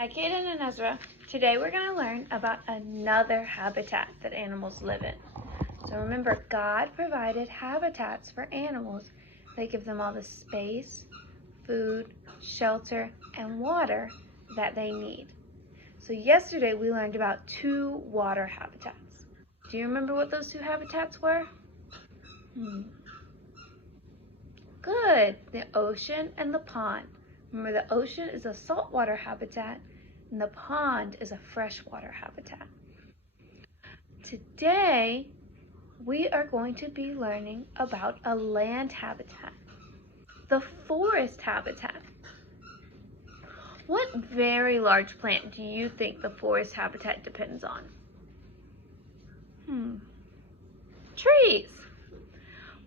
Hi, Kaden and Ezra. Today we're going to learn about another habitat that animals live in. So remember, God provided habitats for animals that give them all the space, food, shelter, and water that they need. So yesterday we learned about 2 water habitats. Do you remember what those 2 habitats were? Good, the ocean and the pond. Remember, the ocean is a saltwater habitat and the pond is a freshwater habitat. Today, we are going to be learning about a land habitat, the forest habitat. What very large plant do you think the forest habitat depends on? Trees.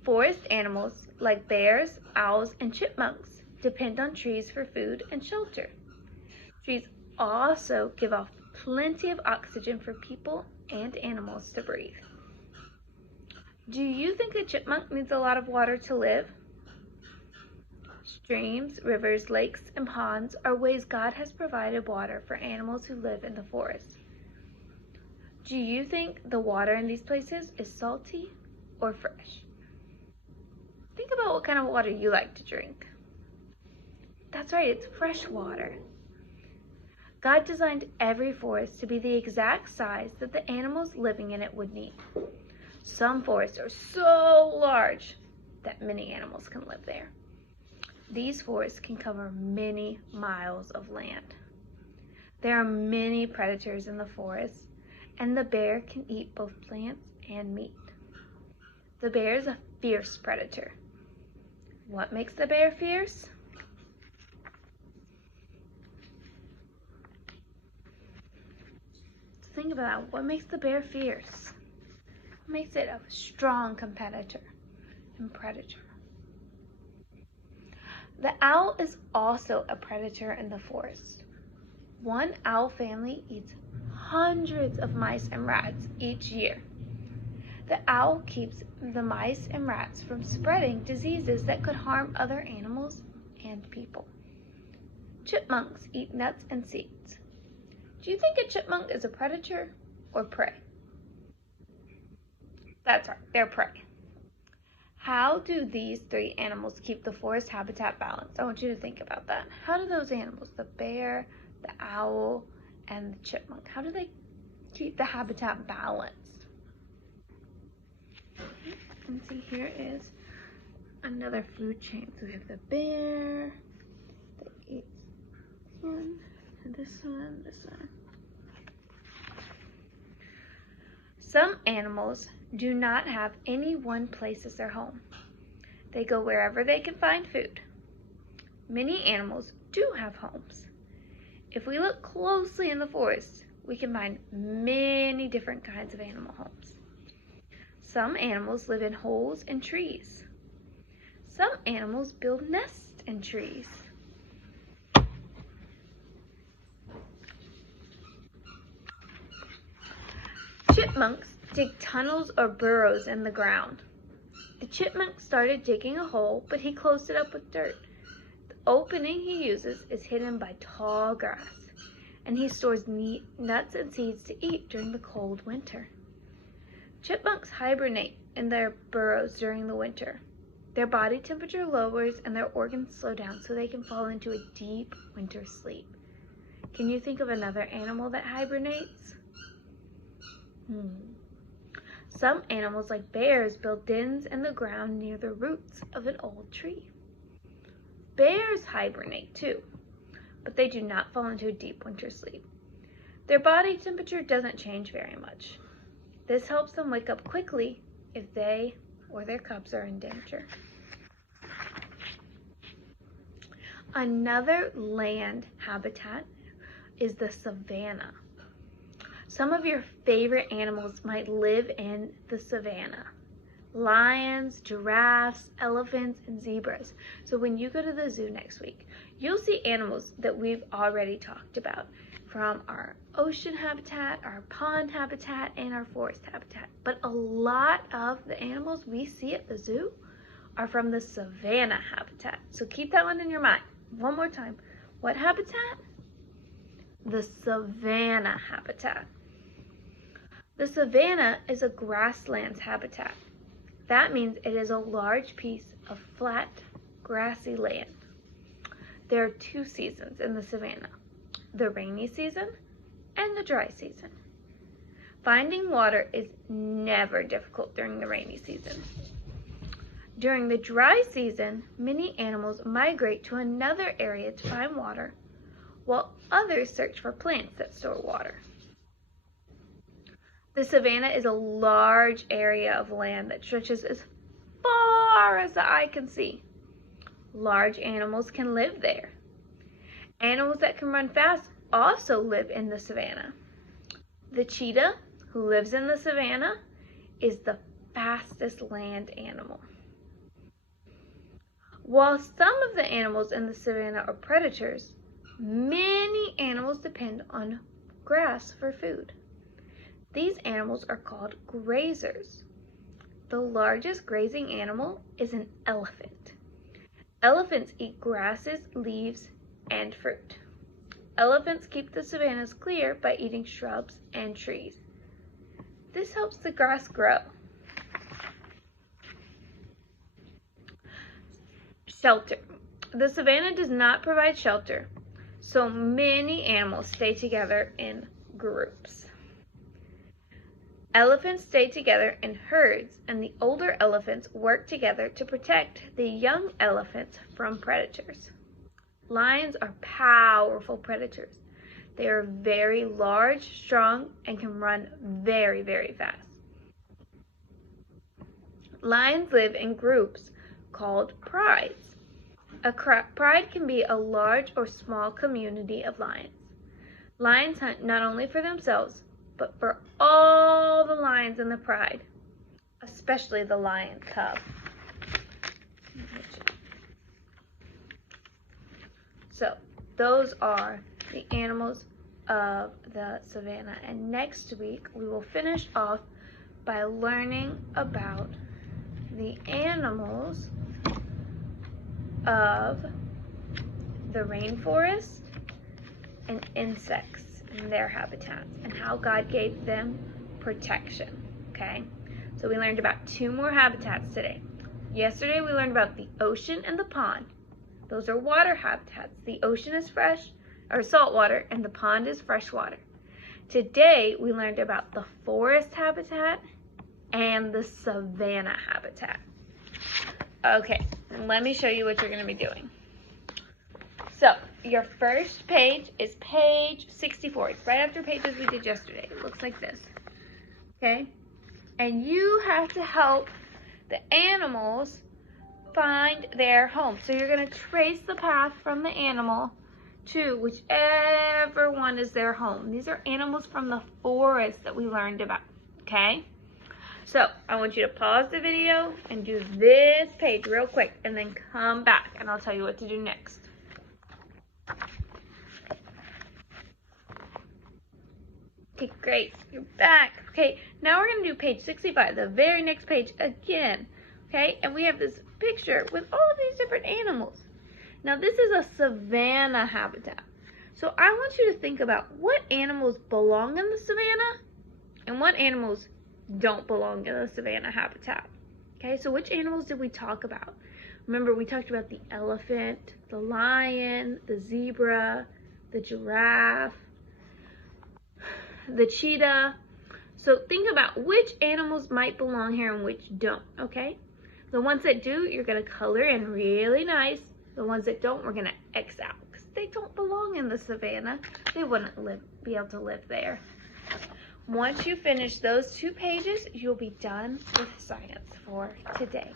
Forest animals like bears, owls, and chipmunks depend on trees for food and shelter. Trees also give off plenty of oxygen for people and animals to breathe. Do you think a chipmunk needs a lot of water to live? Streams, rivers, lakes, and ponds are ways God has provided water for animals who live in the forest. Do you think the water in these places is salty or fresh? Think about what kind of water you like to drink. That's right, it's fresh water. God designed every forest to be the exact size that the animals living in it would need. Some forests are so large that many animals can live there. These forests can cover many miles of land. There are many predators in the forest, and the bear can eat both plants and meat. The bear is a fierce predator. What makes the bear fierce? Think about what makes the bear fierce. What makes it a strong competitor and predator? The owl is also a predator in the forest. One owl family eats hundreds of mice and rats each year. The owl keeps the mice and rats from spreading diseases that could harm other animals and people. Chipmunks eat nuts and seeds. Do you think a chipmunk is a predator or prey? That's right, they're prey. How do these 3 animals keep the forest habitat balanced? I want you to think about that. How do those animals, the bear, the owl, and the chipmunk, how do they keep the habitat balanced? And see, here is another food chain. So we have the bear that eats one, and this one, this one. Some animals do not have any one place as their home. They go wherever they can find food. Many animals do have homes. If we look closely in the forest, we can find many different kinds of animal homes. Some animals live in holes in trees. Some animals build nests in trees. Chipmunks dig tunnels or burrows in the ground. The chipmunk started digging a hole, but he closed it up with dirt. The opening he uses is hidden by tall grass, and he stores nuts and seeds to eat during the cold winter. Chipmunks hibernate in their burrows during the winter. Their body temperature lowers and their organs slow down so they can fall into a deep winter sleep. Can you think of another animal that hibernates? Some animals, like bears, build dens in the ground near the roots of an old tree. Bears hibernate too, but they do not fall into a deep winter sleep. Their body temperature doesn't change very much. This helps them wake up quickly if they or their cubs are in danger. Another land habitat is the savanna. Some of your favorite animals might live in the savanna. Lions, giraffes, elephants, and zebras. So when you go to the zoo next week, you'll see animals that we've already talked about from our ocean habitat, our pond habitat, and our forest habitat. But a lot of the animals we see at the zoo are from the savanna habitat. So keep that one in your mind. One more time. What habitat? the savanna habitat. The savanna is a grasslands habitat. That means it is a large piece of flat, grassy land. There are 2 seasons in the savanna, the rainy season and the dry season. Finding water is never difficult during the rainy season. During the dry season, many animals migrate to another area to find water, while others search for plants that store water. The savanna is a large area of land that stretches as far as the eye can see. Large animals can live there. Animals that can run fast also live in the savanna. The cheetah, who lives in the savanna, is the fastest land animal. While some of the animals in the savanna are predators, many animals depend on grass for food. These animals are called grazers. The largest grazing animal is an elephant. Elephants eat grasses, leaves, and fruit. Elephants keep the savannas clear by eating shrubs and trees. This helps the grass grow. Shelter. The savanna does not provide shelter, so many animals stay together in groups. Elephants stay together in herds, and the older elephants work together to protect the young elephants from predators. Lions are powerful predators. They are very large, strong, and can run very, very fast. Lions live in groups called prides. A pride can be a large or small community of lions. Lions hunt not only for themselves, but for all the lions in the pride, especially the lion cub. So, those are the animals of the savanna. And next week, we will finish off by learning about the animals of the rainforest and insects in their habitats and how God gave them protection. Okay, so we learned about 2 more habitats today. Yesterday we learned about the ocean and the pond. Those are water habitats. The ocean is fresh or salt water and the pond is fresh water. Today we learned about the forest habitat and the savanna habitat. Okay, let me show you what you're going to be doing. So, your first page is page 64. It's right after pages we did yesterday. It looks like this. Okay? And you have to help the animals find their home. So you're going to trace the path from the animal to whichever one is their home. These are animals from the forest that we learned about. Okay? So, I want you to pause the video and do this page real quick and then come back and I'll tell you what to do next. Okay, great. You're back. Okay, now we're going to do page 65, the very next page again. Okay, and we have this picture with all of these different animals. Now, this is a savanna habitat. So, I want you to think about what animals belong in the savanna and what animals don't belong in the savanna habitat. Okay, so which animals did we talk about? Remember, we talked about the elephant, the lion, the zebra, the giraffe, the cheetah. So think about which animals might belong here and which don't, okay? The ones that do, you're going to color in really nice. The ones that don't, we're going to X out because they don't belong in the savanna. They wouldn't be able to live there. Once you finish those 2 pages, you'll be done with science for today.